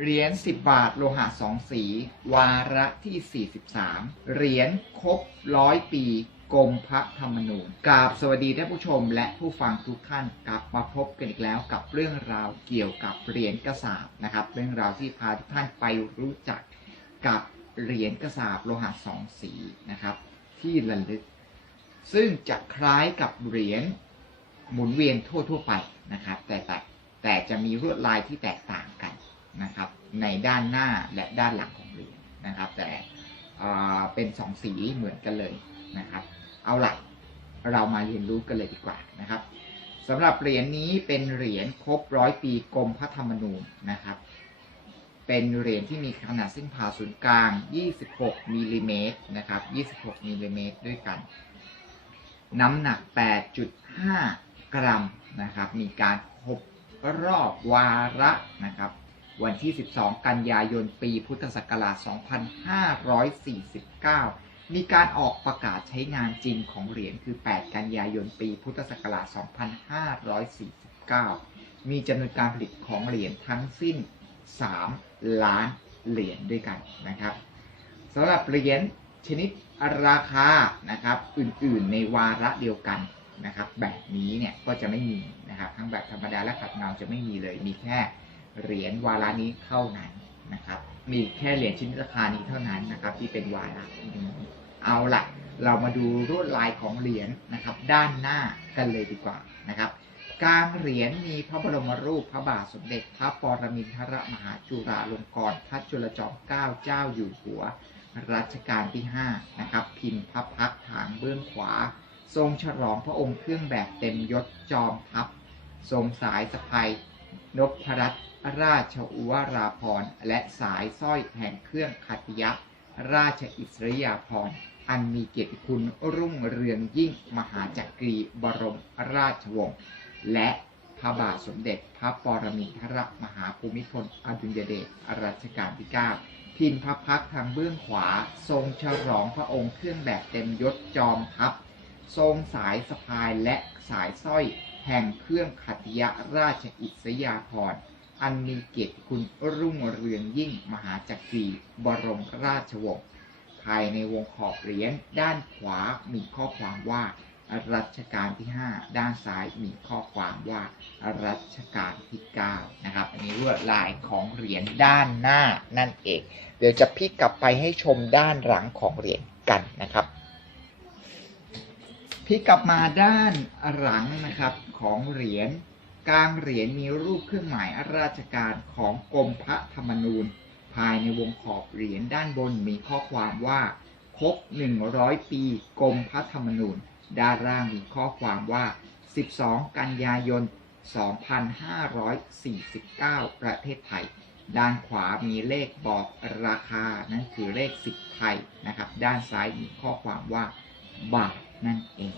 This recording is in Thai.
เหรียญ10 บาทโลหะสองสี วาระที่ 43 เหรียญครบร้อยปีกรมพระธรรมนูญกราบสวัสดีท่านผู้ชมและผู้ฟังทุกท่านกลับมาพบกันอีกแล้วกับเรื่องราวเกี่ยวกับเหรียญกระสาบนะครับ เรื่องราวที่พาทุกท่านไปรู้จักกับเหรียญกระสาบโลหะสองสีนะครับ ที่ระลึก ซึ่งจะคล้ายกับเหรียญหมุนเวียนทั่ว ๆ ไปนะครับ แต่แต่แต่จะมีลวดลายที่แตกต่างกันนะครับ ในด้านหน้าและด้านหลังของเหรียญนะครับ แต่เป็นสองสีเหมือนกันเลยนะครับ เอาละเรามาเรียนรู้กันเลยดีกว่านะครับสำหรับเหรียญนี้เป็นเหรียญครบร้อยปีกรมพระธรรมนูญนะครับ เป็นเหรียญที่มีขนาดเส้นผ่าศูนย์กลาง 26มิลลิเมตรนะครับ 26มิลลิเมตรด้วยกัน น้ำหนัก 8.5 กรัมนะครับ มีการครบรอบวาระนะครับ วันที่ 12 กันยายน ปีพุทธศักราช 2549 มีการออกประกาศใช้งานจริงของเหรียญคือ 8 กันยายน ปีพุทธศักราช 2549 มีจำนวนการผลิตของเหรียญทั้งสิ้น 3 ล้านเหรียญด้วยกันนะครับสำหรับเหรียญชนิดราคานะครับอื่นๆในวาระเดียวกันนะครับ แบบนี้เนี่ยก็จะไม่มีนะครับทั้งแบบธรรมดาและขัดเงาจะไม่มีเลยมีแค่ เหรียญวาระนี้เท่านั้นนะครับ มีแค่เหรียญชนิดราคานี้เท่านั้นนะครับ ที่เป็นวาระเอาละเรามาดูลวดลายของเหรียญนะครับ ด้านหน้ากันเลยดีกว่านะครับกลางเหรียญมีพระบรมรูปพระบาทสมเด็จพระปรมินทรมหาจุฬาลงกรณพระจุลจอมเกล้าเจ้าอยู่หัวรัชกาลที่5นะครับพิมพ์พระพักตร์ทางเบื้องขวา ทรงฉลองพระองค์เครื่องแบบเต็มยศจอมทัพ ทรงสายสะพาย นพรัตน์ราชอุวราภรณ์และสายสร้อยแห่งเครื่องขัตยะ ราชอิสริยาภรณ์อันมีเกียรติคุณรุ่งเรืองยิ่งมหาจักรีบรมราชวงศ์และพระบาทสมเด็จพระปรมินทรมหาภูมิพลอดุลยเดชรัชกาลที่ 9 พิมพระพักทางเบื้องขวา ทรงฉลองพระองค์เครื่องแบบเต็มยศจอมทัพ ทรงสายสะพายและสายสร้อย แห่งเครื่องขัตติยราชอิสยาภรณ์อันมีเกียรติคุณรุ่งเรืองยิ่งมหาจักรีบรมราชวงศ์ภายในวงขอบเหรียญด้านขวามีข้อความว่ารัชกาลที่ 5 ด้านซ้ายมีข้อความว่ารัชกาลที่ 9 นะครับ อันนี้ลวดลายของเหรียญด้านหน้านั่นเอง เดี๋ยวจะพลิกกลับไปให้ชมด้านหลังของเหรียญกันนะครับ พลิกกลับมาด้านหลังนะครับของเหรียญกลางเหรียญมีรูปเครื่องหมายราชการของกรมพระธรรมนูญ ภายในวงขอบเหรียญด้านบนมีข้อความว่าครบ 100 ปีกรมพระธรรมนูญ ด้านล่างมีข้อความว่า 12 กันยายน 2549 ประเทศไทย ด้านขวามีเลขบอกราคา นั่นคือเลข 10 ไทยนะครับ ด้านซ้ายมีข้อความว่า บาทนั่นเอง